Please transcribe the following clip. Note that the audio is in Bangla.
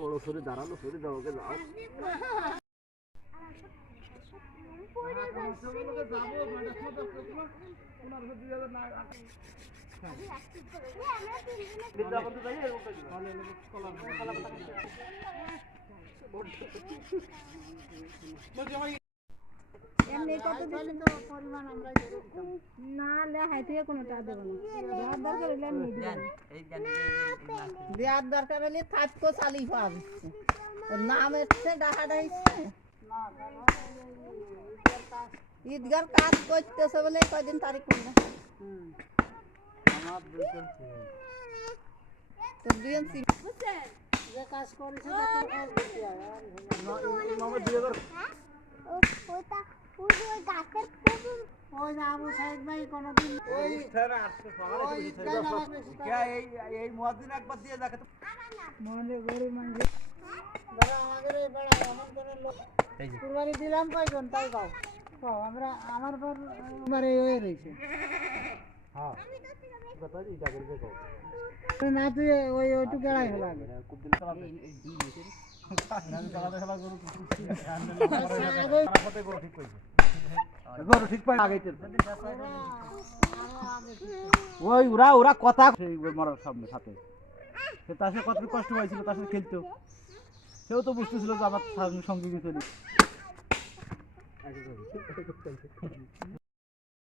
বড় সরে দাঁড়ানো সরে যাও ওকে যাও এমনি কত পরিমাণ আমরা না লেহাই থেকে কোনোটা দেবো না দেওয়ার দরকার হলে এমনি দেওয়ার দরকার হলে থাকতো চালিয়ে পাওয়া যাচ্ছে ওর নাম এসছে ডাকাটা এসছে ঈদগার কাজ করতেছে বলে কয়দিন তারিখ করবে তো দুজন বুঝছেন যে কাজ করেছে ওই আবু সাইদ ভাই কোনদিন ওই এই মুয়াজ্জিন একবার দিয়ে দেখে তো মনে গরিব মানুষ যারা আমাদের এই বেড়া এমন করে লোক কুরবানি দিলাম কয়জন তাই পাও পাও আমরা আমার পর মানে ওই রয়েছে হ্যাঁ কথা দিই যাবে দেখো না তুই ওই ওইটুকু এড়াই হলো আগে খুব দিন চালাতে গরু ঠিক পাই আগে ওই ওরা ওরা কথা মরার সামনে সাথে সে তার সাথে কত কষ্ট হয়েছিল তার সাথে খেলতো সেও তো বুঝতেছিল যে আমার সঙ্গে গেছিল